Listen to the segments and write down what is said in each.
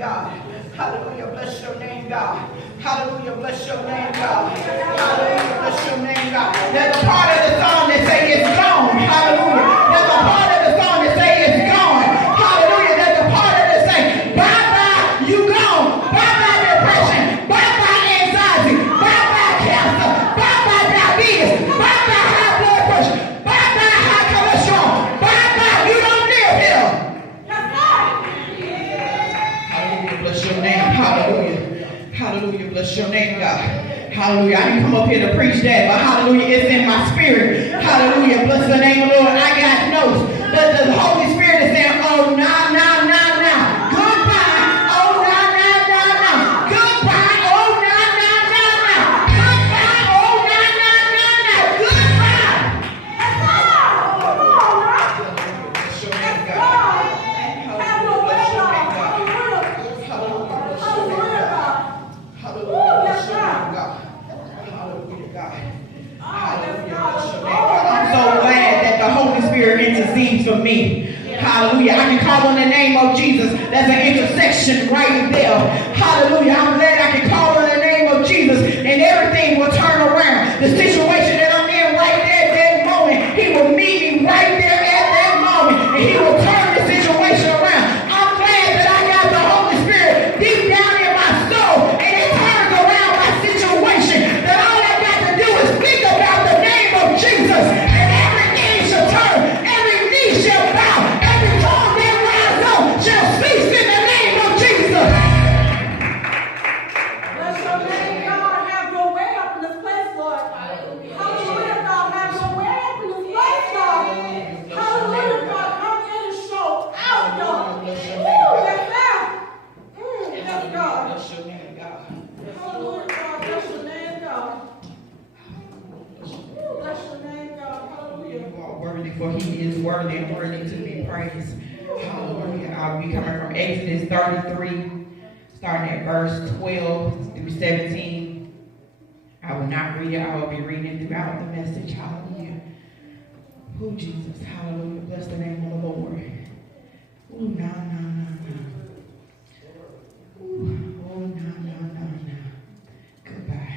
God. Hallelujah, bless your name, God. Hallelujah, bless your name, God. Hallelujah, bless your name, God. There's a part of the song that say it's gone. Hallelujah. There's a part of the song that say it's gone. Hallelujah. There's a part of it say, bye-bye, you gone. Bye-bye depression. Bye-bye anxiety. Bye-bye cancer. Bye-bye diabetes. Bye-bye high blood pressure. Bye-bye high cholesterol. Bye-bye, you don't live here. Hallelujah, bless your name. Hallelujah. Hallelujah, bless your name, God. Hallelujah. I didn't come up here to preach that, but hallelujah, it's in my spirit. Hallelujah, bless the name of the Lord. I got notes, but the Holy Spirit is saying, oh, nah. Goodbye. Oh, nah. Goodbye. Oh, nah. Goodbye. Oh, nah. Goodbye. Bless your name, God. Hallelujah, bless your name, God. Hallelujah, bless your name, God. Hallelujah, bless your name, God. Hallelujah, God. Hallelujah, bless your name, God. I'm so glad that the Holy Spirit intercedes for me. Hallelujah. I can call on the name of Jesus. There's an intersection right there. Hallelujah. I'm glad I can call on the name of Jesus and everything will turn around. The situation that I'm in right there at that moment, he will meet me right there at that moment and he will turn the situation around. I'm glad that I got the Holy Spirit deep down in my soul and it turns around my situation. That all I got to do is think about the name of Jesus and every knee shall turn, every knee shall bow, every tongue that rises up shall cease in the name of Jesus. Bless your name, God. Have your way up in this place, Lord. Hallelujah, God. Have your way up in this place, God. Hallelujah, God. Come in and show out, God. Woo, that's that. Yes, God. Bless your name, God. Hallelujah, God. Bless your name, God. Bless your name, God. Hallelujah. You are worthy, for he is worthy and worthy to be praised. Hallelujah. I'll be coming from Exodus 33, starting at verse 12 through 17. I will not read it. I will be reading throughout the message. Hallelujah. Oh, Jesus. Hallelujah. Bless the name of the Lord. Oh, no. Oh, no. Goodbye.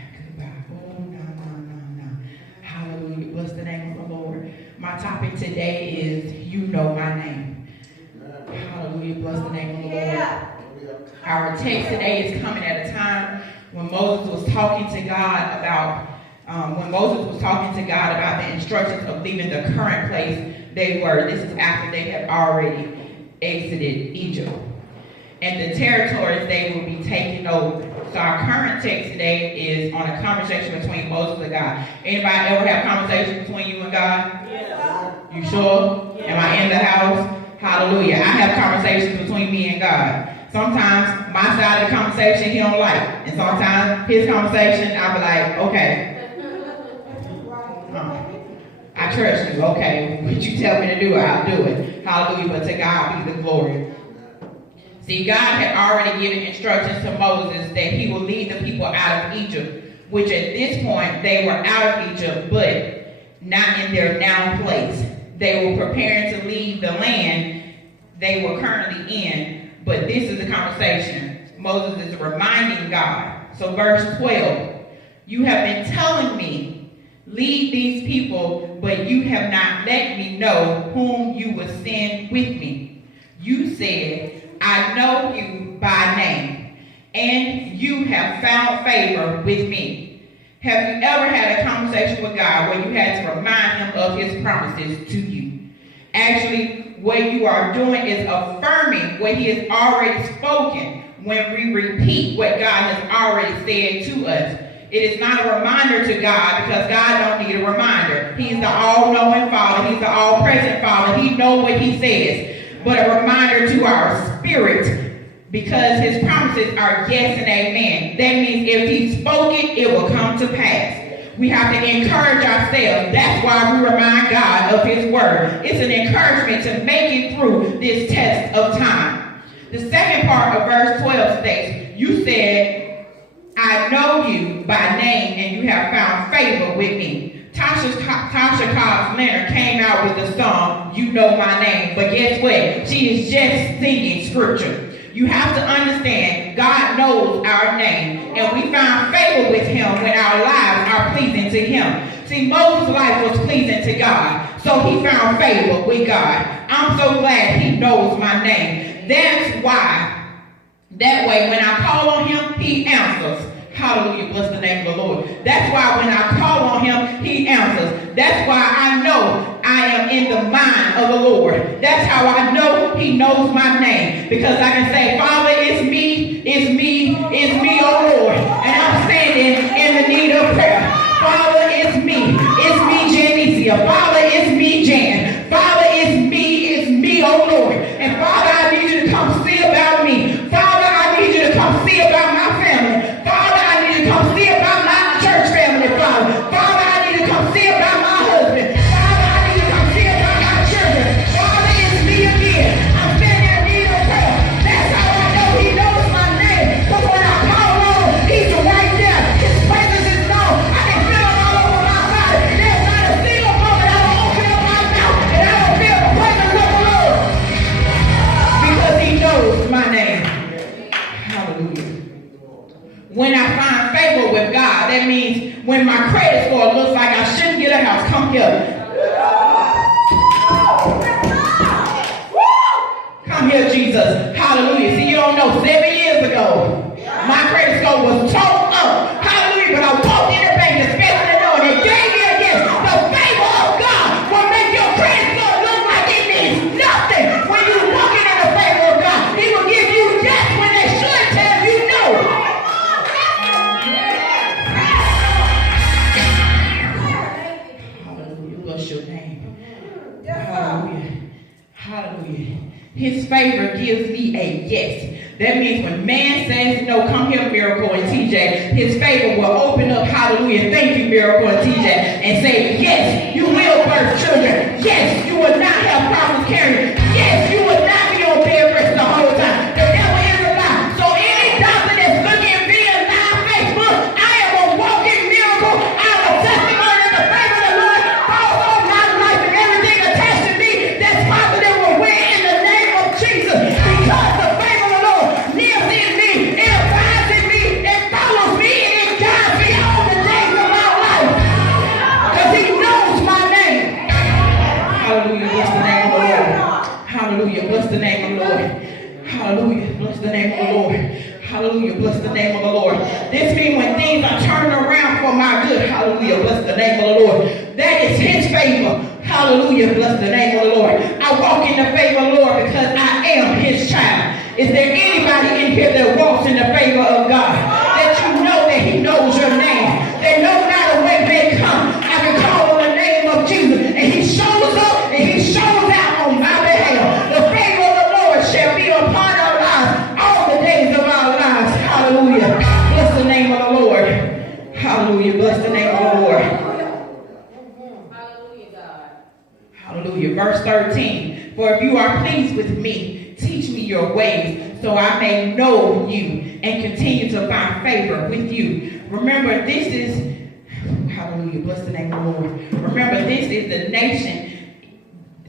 Oh, no. Hallelujah. Bless the name of the Lord. My topic today is, you know my name. Hallelujah. Bless the name of the Lord. Our text today is coming at a time when Moses was talking to God about the instructions of leaving the current place they were. This is after they had already exited Egypt. And the territories they will be taking over. So our current text today is on a conversation between Moses and God. Anybody ever have conversation between you and God? Yes. You sure? Am I in the house? Hallelujah. I have conversations between me and God. Sometimes my side of the conversation he don't like. And sometimes his conversation I'll be like, okay. I trust you. Okay. What you tell me to do, I'll do it. Hallelujah. But to God be the glory. See, God had already given instructions to Moses that he would lead the people out of Egypt, which at this point they were out of Egypt, but not in their now place. They were preparing to leave the land they were currently in, but this is the conversation. Moses is reminding God. So verse 12, you have been telling me, lead these people, but you have not let me know whom you will send with me. You said, I know you by name, and you have found favor with me. Have you ever had a conversation with God where you had to remind him of his promises to you? Actually, what you are doing is affirming what he has already spoken when we repeat what God has already said to us. It is not a reminder to God because God don't need a reminder. He's the all-knowing Father. He's the all-present Father. He knows what he says. But a reminder to our spirit because his promises are yes and amen. That means if he spoke it, it will come to pass. We have to encourage ourselves. That's why we remind God of his word. It's an encouragement to make it through this test of time. The second part of verse 12 states, you said, I know you by name and you have found favor with me. Tasha Cobbs Leonard came out with the song, You Know My Name. But guess what? She is just singing scripture. You have to understand, God knows our name, and we find favor with him when our lives are pleasing to him. See, Moses' life was pleasing to God, so he found favor with God. I'm so glad he knows my name. That's why, that way, when I call on him, he answers. Hallelujah, bless the name of the Lord. That's why when I call on him, he answers. That's why I know I am in the mind of the Lord. That's how I know he knows my name. Because I can say, Father, it's me, oh Lord. And I'm standing in the need of prayer. Father, it's me, Jannicia. Father, it's me, Jan. Father, it's me, oh Lord. And Father, I need you to come see about me. Father, I need you to come see about my family. Father, I need you to come see about my church family, Father. Father, I need you to come see about my husband. Father, I need you to come see about my children. Father, it's me again. I'm standing in need of prayer. That's how I know he knows my name. Because when I call on him, he's right there. His presence is known. I can feel him all over my body. There's not a single moment I don't open up my mouth and I don't feel the presence of the Lord. Because he knows my name. Hallelujah. When I find favor with God, that means when my credit score looks like I shouldn't get a house, come here. Come here, Jesus. Hallelujah. See, you don't know, 7 years ago, my credit score was tore up. Hallelujah. But I walked in the bank expecting to know, and they gave me a gift. The favor of God will make your credit score look like it means nothing. When you're walking in the favor of God, he will give you yes when they should tell you no. Hallelujah. Bless your name. Hallelujah. Hallelujah. His favor gives me a yes. That means when man says no, come here, Miracle and TJ, his favor will open up, hallelujah, thank you, Miracle and TJ, and say, yes, you will birth children. Yes, you will not have problems carrying. Yes, you will not be on bed rest the whole time. The devil is a lie. So any doctor that's looking via live Facebook, I am a walking miracle. I'm a testimony of the favor of the Lord falls on my life, and everything attached to me that's positive will win in the name of Jesus. Because the favor of the Lord lives in me, it abides in me, it follows me, and it guides me all the days of my life. Because he knows my name. Hallelujah, bless the name of the Lord. Hallelujah, bless the name of the Lord. Hallelujah, bless the name of the Lord. Hallelujah, bless the name of the Lord. This means when things are turning around for my good, hallelujah, bless the name of the Lord. That is his favor. Hallelujah, bless the name of the Lord. I walk in the favor of the Lord because I am his child. Is there anybody in here that walks in the favor of God? That you know that he knows your name. That no matter where they come, I can call on the name of Jesus. And he shows up and he shows out on my behalf. The favor of the Lord shall be upon our lives all the days of our lives. Hallelujah. Bless the name of the Lord. Hallelujah. Bless the name of the Lord. Hallelujah, God. Hallelujah. Verse 13. For if you are pleased with me, teach me your ways, so I may know you and continue to find favor with you. Remember, this is, hallelujah, bless the name of the Lord. Remember, this is the nation.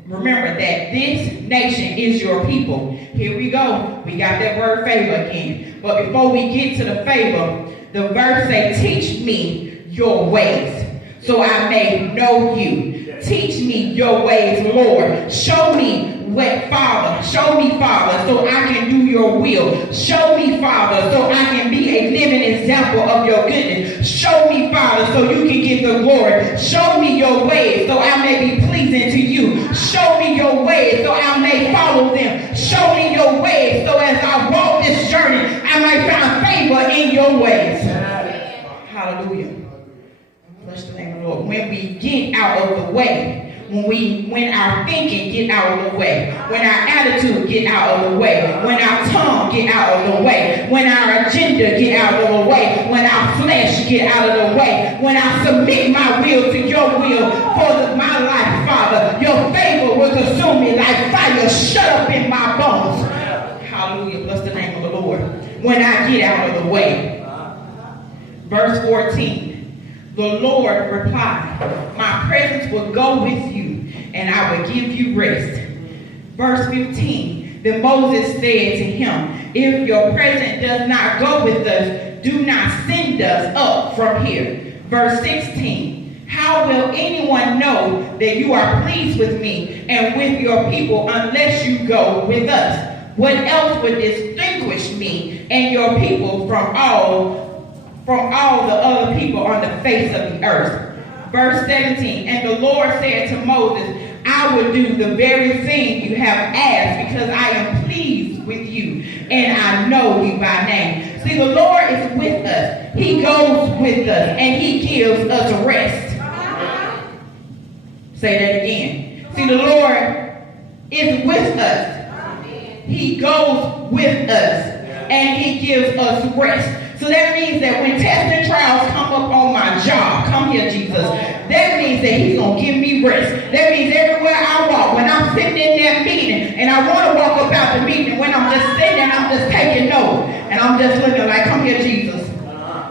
Remember that this nation is your people. Here we go. We got that word favor again. But before we get to the favor, the verse says, teach me your ways, so I may know you. Teach me your ways, Lord. Show me Father, so I can do your will. Show me, Father, so I can be a living example of your goodness. Show me, Father, so you can get the glory. Show me your ways, so I may be pleasing to you. Show me your ways, so I may follow them. Show me your ways, so as I walk this journey, I might find favor in your ways. Hallelujah. Bless the name of the Lord. When we get out of the way, when our thinking get out of the way, when our attitude get out of the way, when our tongue get out of the way, when our agenda get out of the way, when our flesh get out of the way, when I submit my will to your will for my life, Father, your favor will consume me like fire, shut up in my bones. Hallelujah, bless the name of the Lord. When I get out of the way. Verse 14. The Lord replied, my presence will go with you, and I will give you rest. Verse 15. Then Moses said to him, if your presence does not go with us, do not send us up from here. Verse 16, how will anyone know that you are pleased with me and with your people unless you go with us? What else would distinguish me and your people from all the other people on the face of the earth? Verse 17, and the Lord said to Moses, I will do the very thing you have asked because I am pleased with you and I know you by name. See, the Lord is with us. He goes with us and he gives us rest. Say that again. See, the Lord is with us. He goes with us and he gives us rest. So that means that when tests and trials come up on my job, come here, Jesus, that means that he's going to give me rest. That means everywhere I walk, when I'm sitting in that meeting and I want to walk about the meeting, when I'm just sitting and I'm just taking notes and I'm just looking like, come here, Jesus.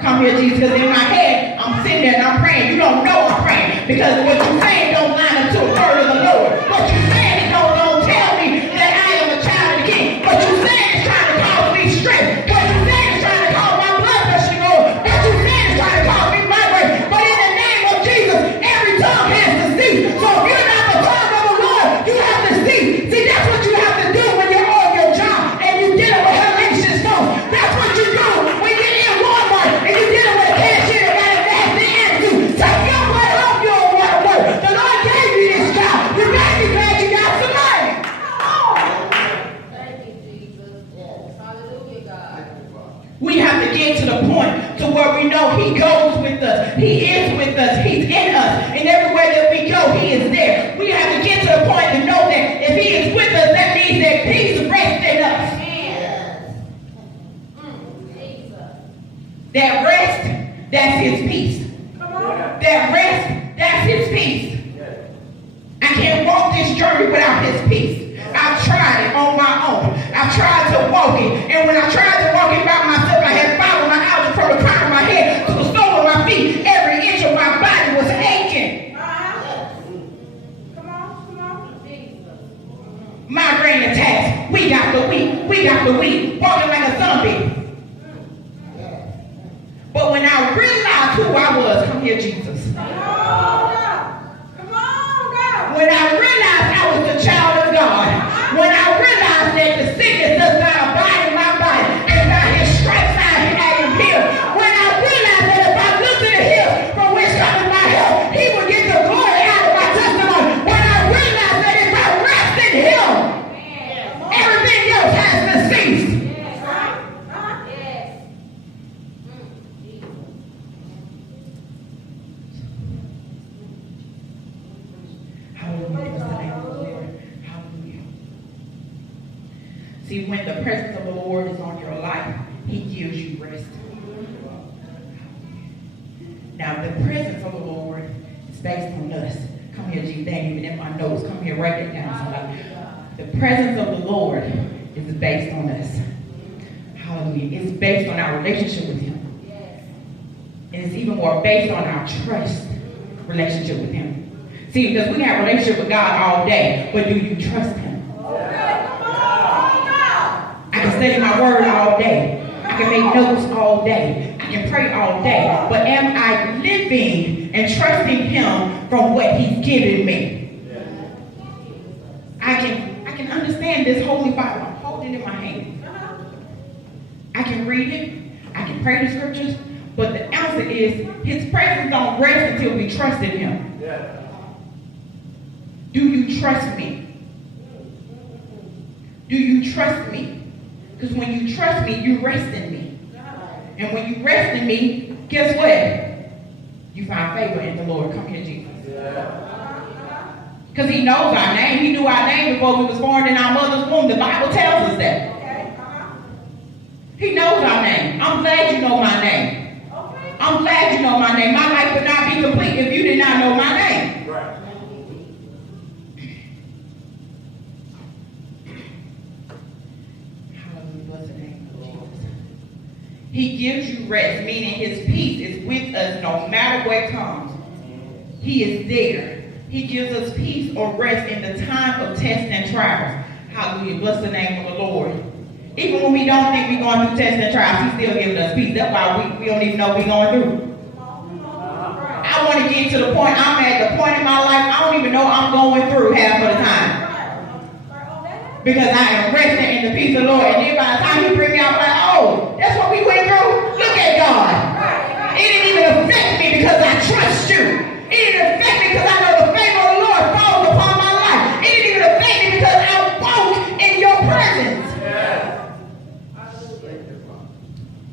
Come here, Jesus. Because in my head, I'm sitting there and I'm praying. You don't know I'm praying because what you're saying don't line up to the word of the Lord. What you're saying don't tell me that I am a child of the King. What you're saying is trying to cause me stress. What you're saying is trying to cause my blood pressure to go. What you're saying is trying to cause me migraine. But in the name of Jesus, every tongue has to see. So if you're not the tongue of the Lord, you have to see. See, that's what you have to do when you're on your job and you're dealing with hellacious folks. That's what you do when you're in Walmart and you're dealing with a cashier that got a nasty attitude. Take your butt home, you don't want to work. The Lord gave you this job. You better be glad you got some money. Thank you, Jesus. Hallelujah, God. We have to get to the point to where we know he goes with us. He is with us. He's in us. And everywhere that we go, he is there. We have to get to the point to know that if he is with us, that means that peace rests in us. That rest, that's his peace. That rest, that's his peace. I can't walk this journey without his peace. I've tried it on my own. I've tried to walk it. And when I tried to walk it by myself, I had followed my algebra from the crown of my head to the sole of my feet. Every inch of my body was aching. Come on. Migraine attacks. We got the weak. Walking like a zombie. But when I realized who I was, come here, Jesus. Come on, God. When I realized I was the child of God, when I realized that the sickness does not abide in my body, and by his stripes I am healed. When I realized that if I look to the hill from which comes my help, he will get the glory out of my testimony. When I realized that if I rest in him, everything else has to cease. See, when the presence of the Lord is on your life, he gives you rest. Now, the presence of the Lord is based on us. Come here, Jesus. They ain't even in my notes. Come here, write it down. Somebody. The presence of the Lord is based on us. Hallelujah. It's based on our relationship with him. And it's even more based on our trust relationship with him. See, because we can have a relationship with God all day, but do you trust him? I can study my word all day. I can make notes all day. I can pray all day. But am I living and trusting him from what he's given me? I can understand this Holy Bible. I'm holding it in my hand. I can read it. I can pray the scriptures. But the answer is his presence don't rest until we trust in him. Do you trust me? Do you trust me? Because when you trust me, you rest in me. And when you rest in me, guess what? You find favor in the Lord. Come here, Jesus. Because he knows our name. He knew our name before we was born in our mother's womb. The Bible tells us that. He knows our name. I'm glad you know my name. I'm glad you know my name. My life would not be complete if you did not know my name. Right. Hallelujah. Bless the name of Jesus. He gives you rest, meaning his peace is with us no matter what comes. He is there. He gives us peace or rest in the time of tests and trials. Hallelujah. Bless the name of the Lord. Even when we don't think we're going through tests and trials, He's still giving us peace. That's why we don't even know we're going through. I want to get to the point, I'm at the point in my life, I don't even know I'm going through half of the time. Because I am resting in the peace of the Lord. And then by the time He bring me out, I'm like, oh, that's what we went through? Look at God. It didn't even affect me because I trust you. It didn't affect me because I know the favor of the Lord falls upon my life. It didn't even affect me because I walk in your presence.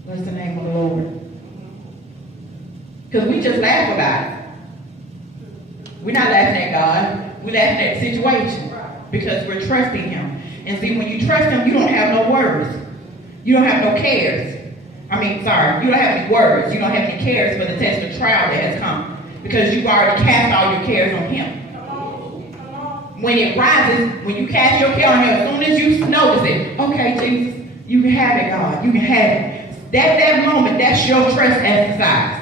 Bless the name of the Lord. Because we just laugh about it. We're not laughing at God. We're laughing at the situation because we're trusting Him. And see, when you trust Him, you don't have no worries. You don't have no cares. You don't have any worries. You don't have any cares for the test or trial that has come. Because you've already cast all your cares on Him. When it rises, when you cast your care on Him, as soon as you notice it, okay, Jesus, you can have it, God. You can have it. That moment, that's your trust exercise.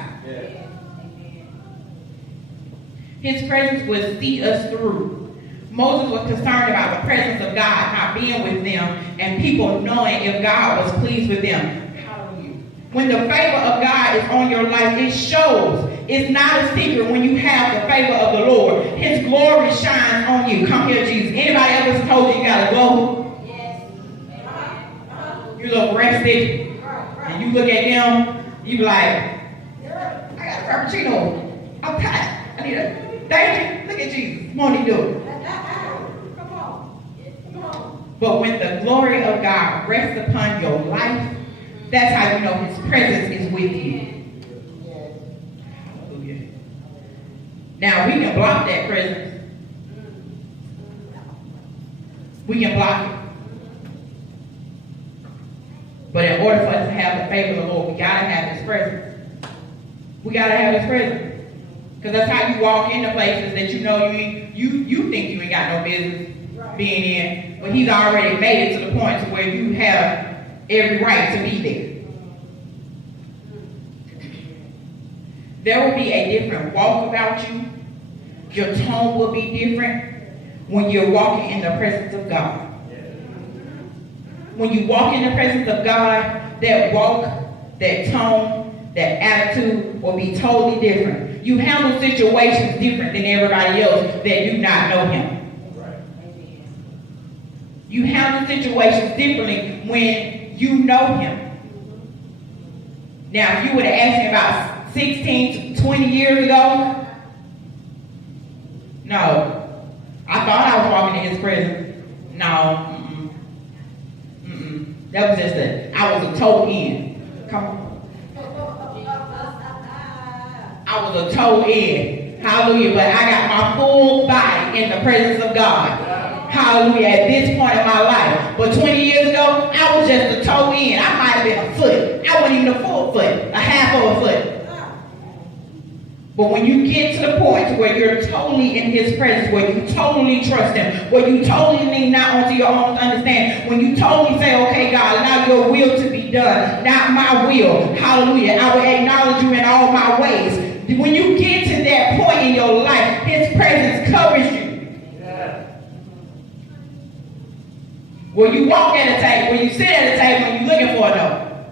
His presence will see us through. Moses was concerned about the presence of God not being with them and people knowing if God was pleased with them. Hallelujah. When the favor of God is on your life, it shows. It's not a secret when you have the favor of the Lord. His glory shines on you. Come here, Jesus. Anybody ever told you got a glow? Yes. You look rested, and you look at them, you be like, I got a frappuccino. I'm tired. I need a thank you. Look at Jesus. Won't He do it? Come on. But when the glory of God rests upon your life, that's how you know His presence is with you. Hallelujah. Now we can block that presence. We can block it. But in order for us to have the favor of the Lord, we gotta have His presence. We gotta have His presence. Because that's how you walk into places that you know you think you ain't got no business being in. But He's already made it to the point to where you have every right to be there. There will be a different walk about you. Your tone will be different when you're walking in the presence of God. When you walk in the presence of God, that walk, that tone, that attitude will be totally different. You handle situations different than everybody else that do not know Him. You handle situations differently when you know Him. Now, if you would have asked me about 16 to 20 years ago, no. I thought I was walking in His presence. No. That was just I was a toe in. Come on. I was a toe in. Hallelujah. But I got my full body in the presence of God. Hallelujah. At this point in my life. But 20 years ago, I was just a toe in. I might have been a foot. I wasn't even a full foot. A half of a foot. But when you get to the point where you're totally in His presence, where you totally trust Him, where you totally lean not onto your own understanding, when you totally say, okay, God, allow your will to be done, not my will. Hallelujah. I will acknowledge you in all my ways. When you get to that point in your life, His presence covers you. Yeah. Where you walk at a table, when you sit at a table, when you're looking for a note.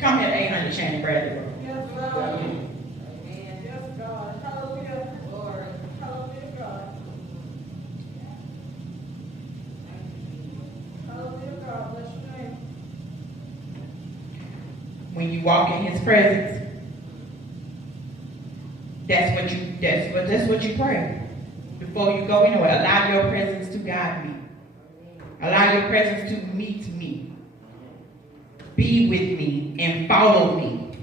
Come here, 800 Shannon Bradley. Yes, sir. When you walk in His presence, that's what you pray. Before you go anywhere, allow your presence to guide me. Allow your presence to meet me. Be with me and follow me.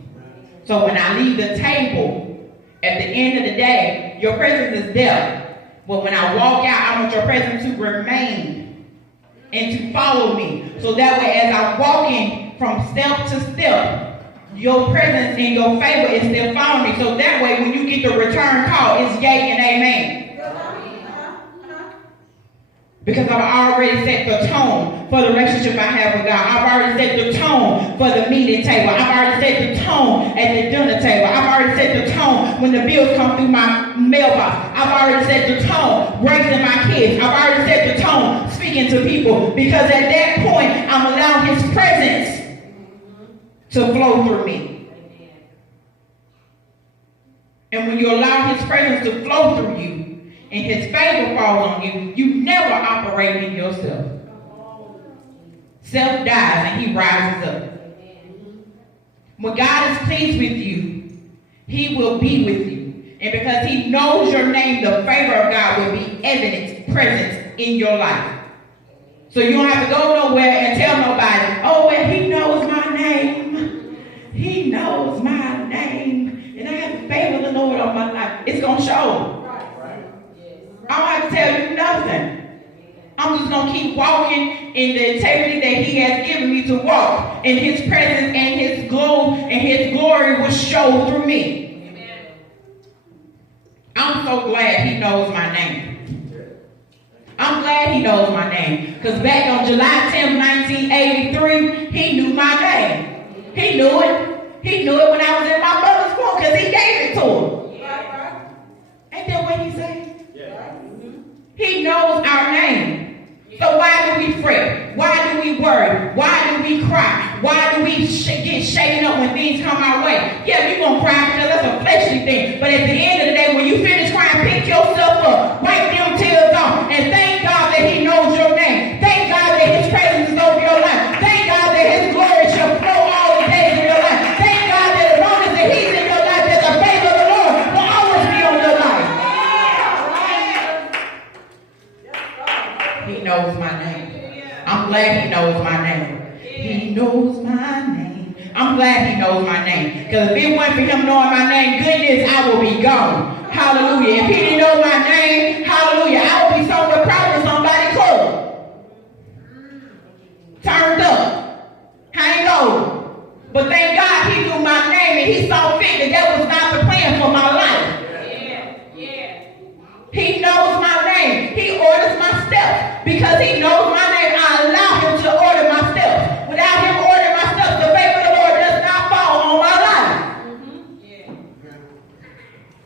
So when I leave the table, at the end of the day, your presence is there. But when I walk out, I want your presence to remain and to follow me. So that way, as I'm walking from step to step, your presence and your favor is still following me. So that way, when you get the return call, it's yay and amen. Because I've already set the tone for the relationship I have with God. I've already set the tone for the meeting table. I've already set the tone at the dinner table. I've already set the tone when the bills come through my mailbox. I've already set the tone raising my kids. I've already set the tone speaking to people, because at that point, I'm allowing his presence to flow through me. And when you allow his presence to flow through you, and his favor falls on you, you never operate in yourself. Self dies and he rises up. When God is pleased with you, he will be with you. And because he knows your name, the favor of God will be evident, present in your life. So you don't have to go nowhere and tell nobody, oh, well, he knows my name. He knows my name. And I have the favor of the Lord on my life. It's going to show. I don't have to tell you nothing. I'm just going to keep walking in the integrity that he has given me to walk. And his presence and his glory will show through me. I'm so glad he knows my name. I'm glad he knows my name. Because back on July 10, 1983, he knew my name. He knew it. He knew it when I was in my mother's womb because he gave it to him. Ain't that what he said? Yeah. He knows our name. So why do we fret? Why do we worry? Why do we cry? Why do we get shaken up when things come our way? Yeah, you're going to cry because that's a fleshly thing. But at the end of the day, when you finish crying, pick yourself up, wipe them tears off, and thank God that he knows your name. Thank God that his presence is over your life. Thank God that his glory shall flow all the days of your life. Thank God that as long as he's in your life, that the favor of the Lord will always be on your life. He knows my name. I'm glad he knows my name. He knows my name. I'm glad he knows my name. Because if it wasn't for him knowing my name, goodness, I will be gone. Hallelujah. If he didn't know my name, hallelujah, I would be somewhere proud of somebody's club. Turned up. Hang over. But thank God he knew my name and he saw fit that was not the plan for my life. He knows my name. He orders my steps. Because he knows my name, I allow him to order my steps. Without him ordering my steps, the favor of the Lord does not fall on my life.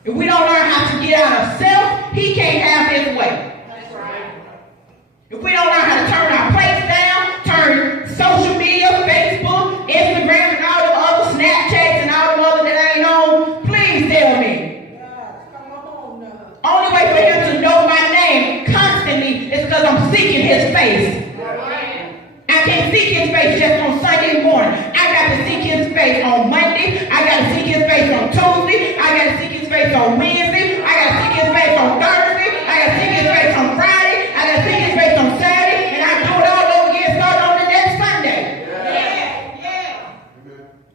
If we don't learn how to get out of self, he can't have his way. That's right. If we don't learn how to turn our plates down, turn social media, Facebook, Instagram, and all them other Snapchats and all them other that ain't on, please tell me. Only way for him to know my name constantly is because I'm seeking his face. I can't seek his face just on Sunday morning. I got to seek his face on Monday. I got to seek his face on Tuesday. I got to seek his face on Wednesday. I got to seek his face on Thursday. I got to seek his face on Friday. I got to seek his face on Saturday. And I do it all over again starting on the next Sunday.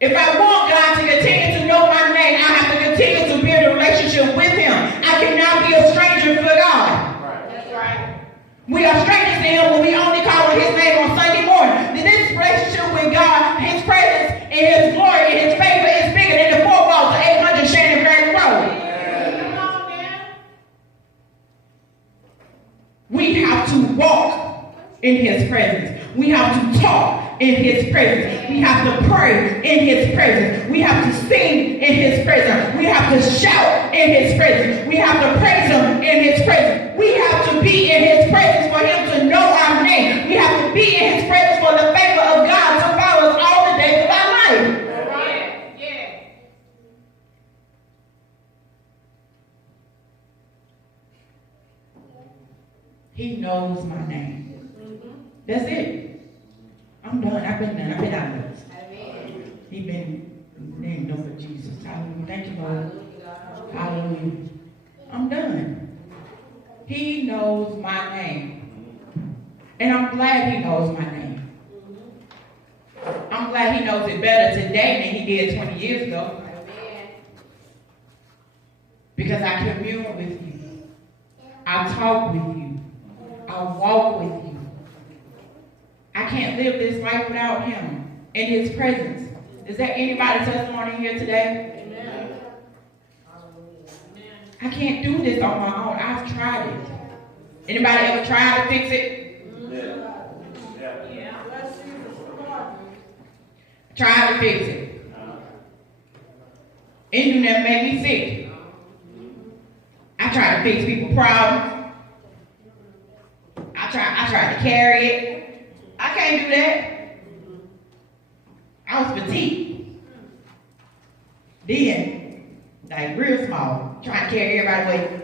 If I want God to continue to know my name, I have to continue to build a relationship with him. I cannot be a stranger for God. That's right. We are strangers to him when we only call on his name on Sunday morning. Then this relationship with God, his presence and his glory and his favor is bigger than the four walls of 800 Shannon Valley Road. We have to walk in his presence. We have to talk in his presence. We have to pray in his presence. We have to sing in his presence. We have to shout in his presence. We have to praise him in his presence. We have to be in his presence for him to know our name. We have to be in his presence for the favor of God to follow us all the days of our life. He knows my name. That's it. I'm done. I've been done. I've been out of this. He's been named over Jesus. Hallelujah. Thank you, Lord. Hallelujah. I'm done. He knows my name. And I'm glad he knows my name. I'm glad he knows it better today than he did 20 years ago. Because I commune with you. I talk with you. I walk with you. I can't live this life without him in his presence. Is there anybody's testimony here today? Amen. I can't do this on my own. I've tried it. Anybody ever tried to fix it? Yeah. Tried to fix it. And you never made me sick. I tried to fix people's problems. I tried to to carry it. I can't do that. I was petite. Then, like real small, trying to carry everybody's weight.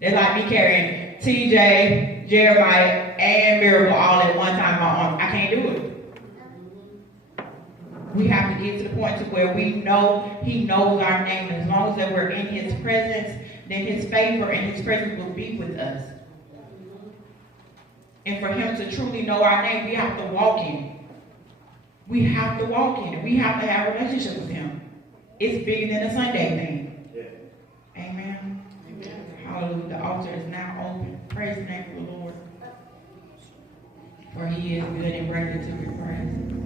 They're like me carrying TJ, Jeremiah, and Miracle all at one time in my arms. I can't do it. We have to get to the point to where we know He knows our name. As long as that we're in His presence, then His favor and His presence will be with us. And for Him to truly know our name, we have to walk in it. We have to walk in it. We have to have a relationship with Him. It's bigger than a Sunday thing. Yeah. Amen. Amen. Hallelujah. The altar is now open. Praise the name of the Lord. For He is good and worthy to be praised.